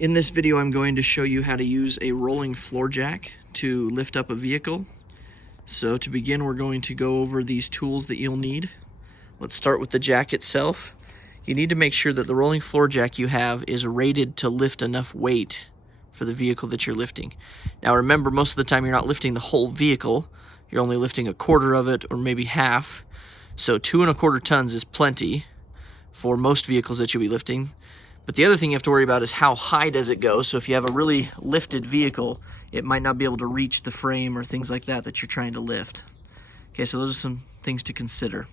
In this video, I'm going to show you how to use a rolling floor jack to lift up a vehicle. So to begin, we're going to go over these tools that you'll need. Let's start with the jack itself. You need to make sure that the rolling floor jack you have is rated to lift enough weight for the vehicle that you're lifting. Now remember, most of the time you're not lifting the whole vehicle. You're only lifting a quarter of it or maybe half. So 2¼ tons is plenty for most vehicles that you'll be lifting. But the other thing you have to worry about is how high does it go. So if you have a really lifted vehicle, it might not be able to reach the frame or things like that that you're trying to lift. Okay, so those are some things to consider.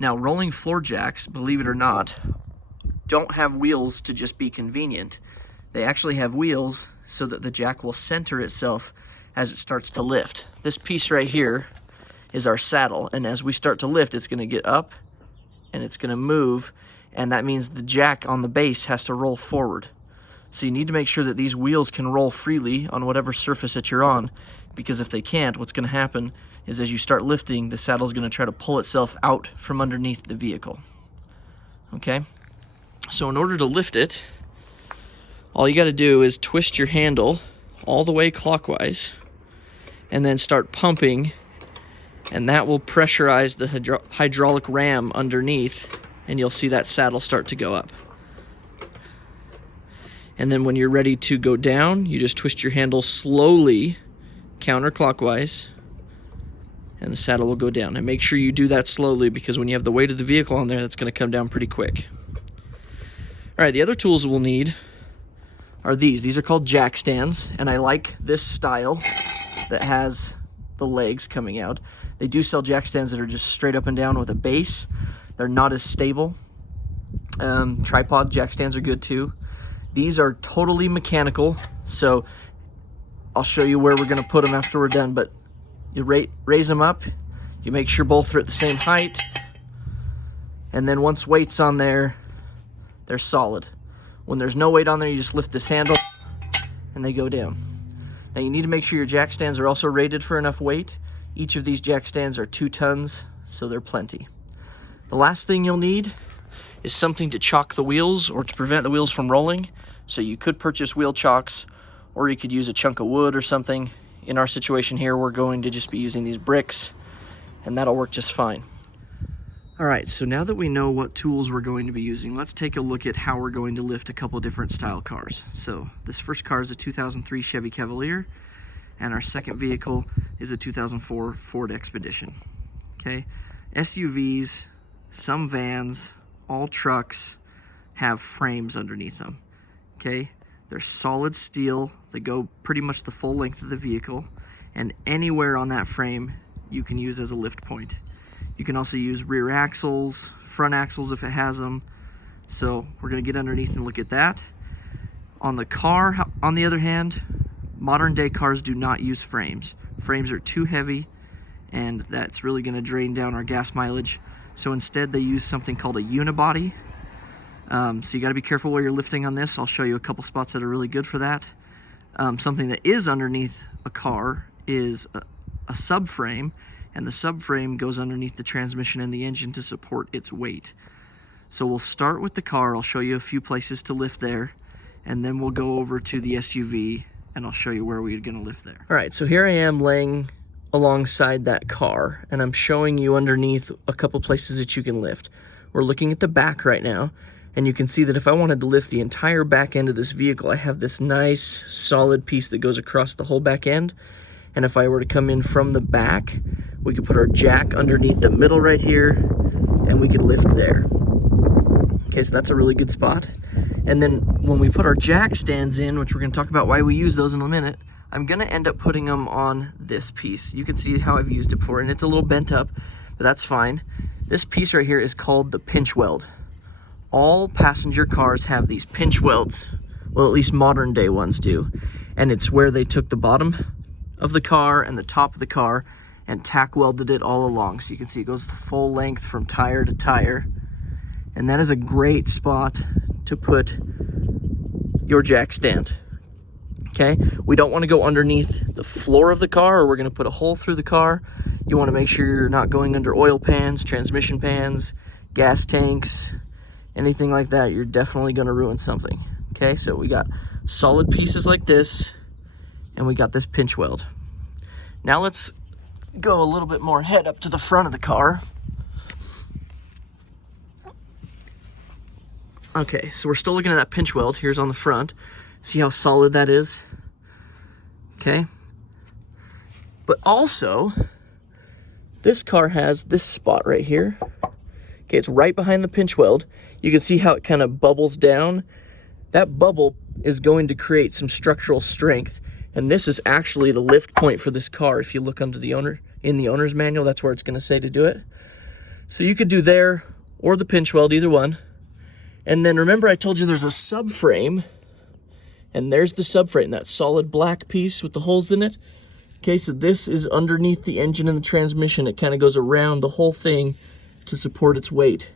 Now, rolling floor jacks, believe it or not, don't have wheels to just be convenient. They actually have wheels so that the jack will center itself as it starts to lift. This piece right here is our saddle, and as we start to lift, it's going to get up and it's going to move, and that means the jack on the base has to roll forward. So you need to make sure that these wheels can roll freely on whatever surface that you're on, because if they can't, what's going to happen is as you start lifting, the saddle is going to try to pull itself out from underneath the vehicle. Okay? So in order to lift it, all you got to do is twist your handle all the way clockwise and then start pumping, and that will pressurize the hydraulic ram underneath, and you'll see that saddle start to go up. And then when you're ready to go down, you just twist your handle slowly counterclockwise, and the saddle will go down. And make sure you do that slowly, because when you have the weight of the vehicle on there, that's going to come down pretty quick. All right, the other tools we'll need are these. These are called jack stands, and I like this style that has the legs coming out. They do sell jack stands that are just straight up and down with a base. They're not as stable. Tripod jack stands are good too. These are totally mechanical, so I'll show you where we're going to put them after we're done, but you raise them up, you make sure both are at the same height, and then once weight's on there, they're solid. When there's no weight on there, you just lift this handle and they go down. Now you need to make sure your jack stands are also rated for enough weight. Each of these jack stands are 2 tons, so they're plenty. The last thing you'll need is something to chock the wheels or to prevent the wheels from rolling. So you could purchase wheel chocks, or you could use a chunk of wood or something. In our situation here, we're going to just be using these bricks, and that'll work just fine. All right, so now that we know what tools we're going to be using, let's take a look at how we're going to lift a couple different style cars. So this first car is a 2003 Chevy Cavalier, and our second vehicle is a 2004 Ford Expedition. Okay, SUVs, some vans, all trucks have frames underneath them. Okay, they're solid steel. They go pretty much the full length of the vehicle, and anywhere on that frame you can use as a lift point. You can also use rear axles, front axles if it has them. So we're going to get underneath and look at that. On the car, on the other hand, modern day cars do not use frames. Frames are too heavy, and that's really going to drain down our gas mileage. So instead they use something called a unibody. So you got to be careful where you're lifting on this. I'll show you a couple spots that are really good for that. Something that is underneath a car is a subframe, and the subframe goes underneath the transmission and the engine to support its weight. So we'll start with the car. I'll show you a few places to lift there, and then we'll go over to the SUV, and I'll show you where we're going to lift there. All right, so here I am laying alongside that car, and I'm showing you underneath a couple places that you can lift. We're looking at the back right now, and you can see that if I wanted to lift the entire back end of this vehicle, I have this nice solid piece that goes across the whole back end. And if I were to come in from the back, we could put our jack underneath the middle right here, and we could lift there. Okay, so that's a really good spot. And then when we put our jack stands in, which we're going to talk about why we use those in a minute, I'm going to end up putting them on this piece. You can see how I've used it before, and it's a little bent up, but that's fine. This piece right here is called the pinch weld. All passenger cars have these pinch welds. Well, at least modern day ones do. And it's where they took the bottom of the car and the top of the car and tack welded it all along. So you can see it goes the full length from tire to tire. And that is a great spot to put your jack stand. Okay, we don't want to go underneath the floor of the car, or we're going to put a hole through the car. You want to make sure you're not going under oil pans, transmission pans, gas tanks, anything like that. You're definitely going to ruin something. Okay, so we got solid pieces like this, and we got this pinch weld. Now let's go a little bit more head up to the front of the car. Okay, so we're still looking at that pinch weld. Here's on the front. See how solid that is? Okay. But also, this car has this spot right here. Okay, it's right behind the pinch weld. You can see how it kind of bubbles down. That bubble is going to create some structural strength, and this is actually the lift point for this car. If you look under the in the owner's manual, that's where it's going to say to do it. So you could do there or the pinch weld, either one. And then remember I told you there's a subframe, and there's the subframe, that solid black piece with the holes in it. Okay, so this is underneath the engine and the transmission. It kind of goes around the whole thing to support its weight.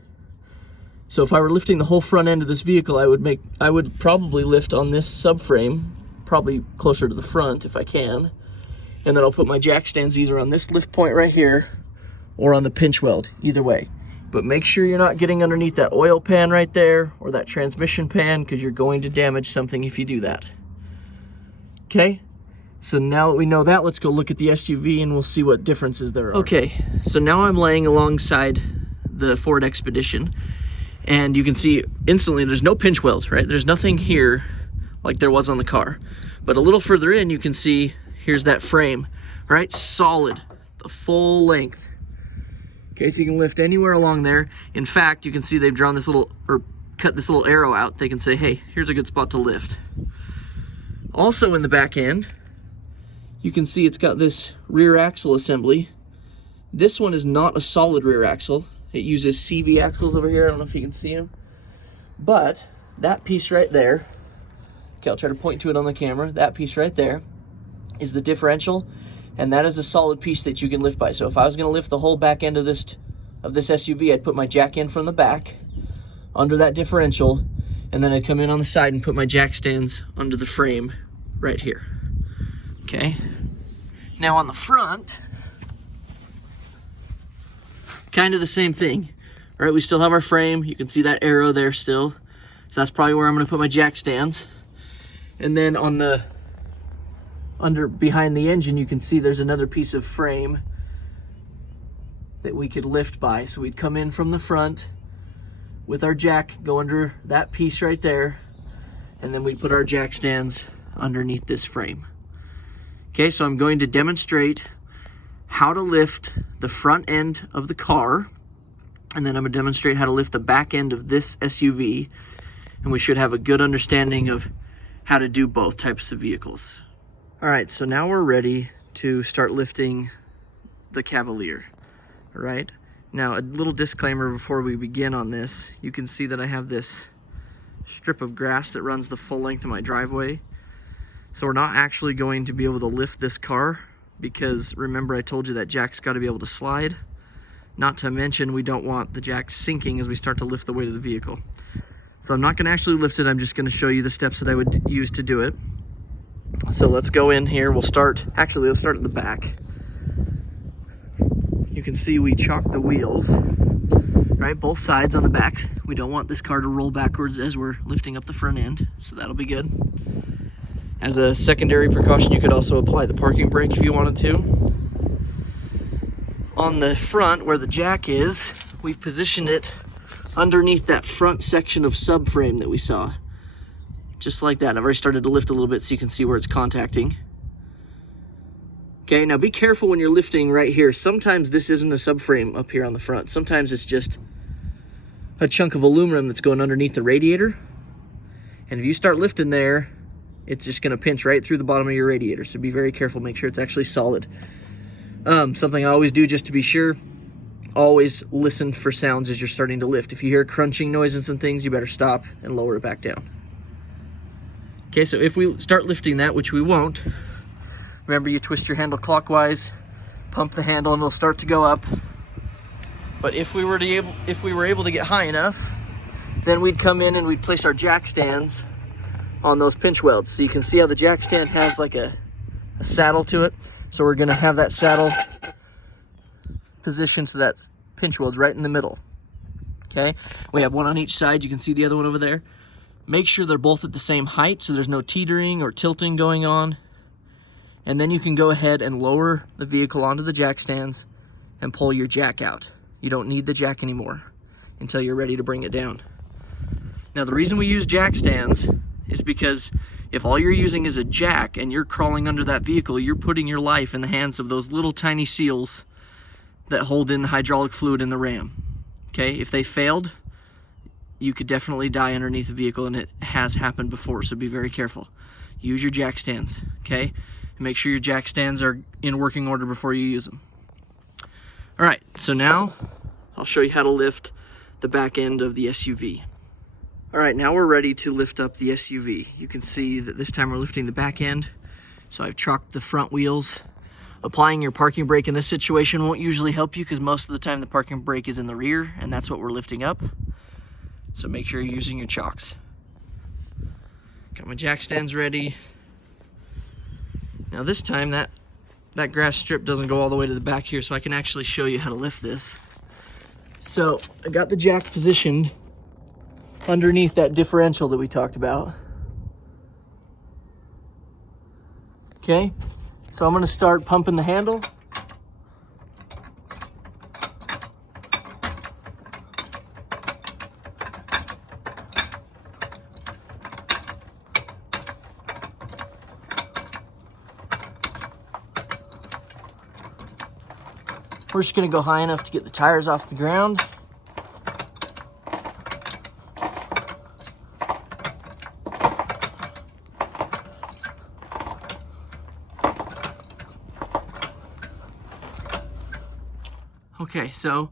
So if I were lifting the whole front end of this vehicle, I would probably lift on this subframe, probably closer to the front if I can. And then I'll put my jack stands either on this lift point right here or on the pinch weld, either way. But make sure you're not getting underneath that oil pan right there or that transmission pan, because you're going to damage something if you do that. Okay, so now that we know that, let's go look at the SUV and we'll see what differences there are. Okay, so now I'm laying alongside the Ford Expedition, and you can see instantly there's no pinch weld, right? There's nothing here like there was on the car. But a little further in, you can see here's that frame, right? Solid, the full length. Okay, so you can lift anywhere along there. In fact, you can see they've drawn this little, or cut this little arrow out. They can say, hey, here's a good spot to lift. Also in the back end, you can see it's got this rear axle assembly. This one is not a solid rear axle. It uses CV axles over here. I don't know if you can see them. But that piece right there, okay, I'll try to point to it on the camera. That piece right there is the differential. And that is a solid piece that you can lift by. So if I was going to lift the whole back end of this SUV, I'd put my jack in from the back under that differential, and then I'd come in on the side and put my jack stands under the frame right here. Okay. Now on the front, kind of the same thing. All right, we still have our frame. You can see that arrow there still. So that's probably where I'm going to put my jack stands. And then on the behind the engine, you can see there's another piece of frame that we could lift by. So we'd come in from the front with our jack, go under that piece right there, and then we'd put our jack stands underneath this frame. Okay, so I'm going to demonstrate how to lift the front end of the car, and then I'm going to demonstrate how to lift the back end of this SUV, and we should have a good understanding of how to do both types of vehicles. All right, so now we're ready to start lifting the Cavalier. All right, now a little disclaimer before we begin on this. You can see that I have this strip of grass that runs the full length of my driveway. So we're not actually going to be able to lift this car, because remember I told you that jack's got to be able to slide. Not to mention we don't want the jack sinking as we start to lift the weight of the vehicle. So I'm not going to actually lift it. I'm just going to show you the steps that I would use to do it. So let's go in here. Let's start at the back. You can see we chalked the wheels, right? Both sides on the back. We don't want this car to roll backwards as we're lifting up the front end, so that'll be good. As a secondary precaution, you could also apply the parking brake if you wanted to. On the front, where the jack is, we've positioned it underneath that front section of subframe that we saw. Just like that. I've already started to lift a little bit so you can see where it's contacting. Okay, now be careful when you're lifting right here. Sometimes this isn't a subframe up here on the front. Sometimes it's just a chunk of aluminum that's going underneath the radiator. And if you start lifting there, it's just going to pinch right through the bottom of your radiator. So be very careful. Make sure it's actually solid. Something I always do just to be sure, always listen for sounds as you're starting to lift. If you hear crunching noises and things, you better stop and lower it back down. Okay, so if we start lifting that, which we won't, remember you twist your handle clockwise, pump the handle, and it'll start to go up. But if we were able to get high enough, then we'd come in and we'd place our jack stands on those pinch welds. So you can see how the jack stand has like a saddle to it. So we're gonna have that saddle positioned so that pinch weld's right in the middle. Okay, we have one on each side. You can see the other one over there. Make sure they're both at the same height so there's no teetering or tilting going on. And then you can go ahead and lower the vehicle onto the jack stands and pull your jack out. You don't need the jack anymore until you're ready to bring it down. Now the reason we use jack stands is because if all you're using is a jack and you're crawling under that vehicle, you're putting your life in the hands of those little tiny seals that hold in the hydraulic fluid in the ram. Okay, if they failed, you could definitely die underneath the vehicle, and it has happened before, so be very careful. Use your jack stands, okay? And make sure your jack stands are in working order before you use them. All right, so now I'll show you how to lift the back end of the SUV. All right, now we're ready to lift up the SUV. You can see that this time we're lifting the back end. So I've trucked the front wheels. Applying your parking brake in this situation won't usually help you because most of the time the parking brake is in the rear, and that's what we're lifting up. So make sure you're using your chocks. Got my jack stands ready. Now this time that grass strip doesn't go all the way to the back here, so I can actually show you how to lift this. So I got the jack positioned underneath that differential that we talked about. Okay, so I'm gonna start pumping the handle. We're just gonna go high enough to get the tires off the ground. Okay, so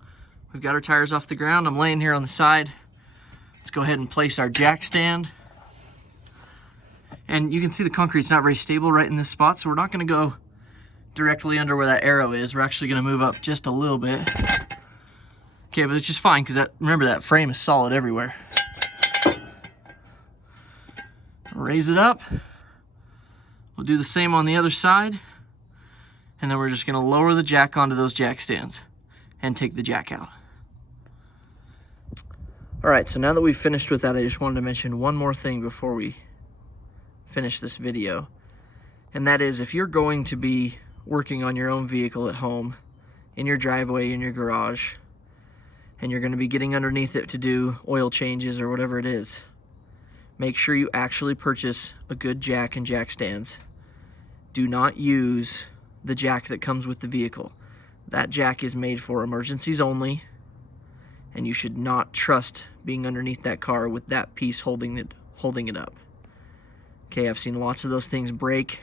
we've got our tires off the ground. I'm laying here on the side. Let's go ahead and place our jack stand. And you can see the concrete's not very stable right in this spot, so we're not gonna go directly under where that arrow is. We're actually gonna move up just a little bit. Okay, but it's just fine because remember that frame is solid everywhere. Raise it up. We'll do the same on the other side. And then we're just gonna lower the jack onto those jack stands and take the jack out. All right, so now that we've finished with that, I just wanted to mention one more thing before we finish this video. And that is, if you're going to be working on your own vehicle at home, in your driveway, in your garage, and you're gonna be getting underneath it to do oil changes or whatever it is, make sure you actually purchase a good jack and jack stands. Do not use the jack that comes with the vehicle. That jack is made for emergencies only, and you should not trust being underneath that car with that piece holding it up. Okay, I've seen lots of those things break.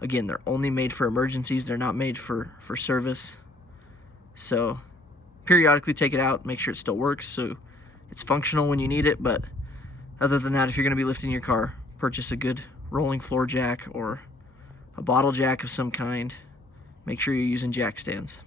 Again, they're only made for emergencies. They're not made for service. So periodically take it out, make sure it still works so it's functional when you need it. But other than that, if you're gonna be lifting your car, purchase a good rolling floor jack or a bottle jack of some kind. Make sure you're using jack stands.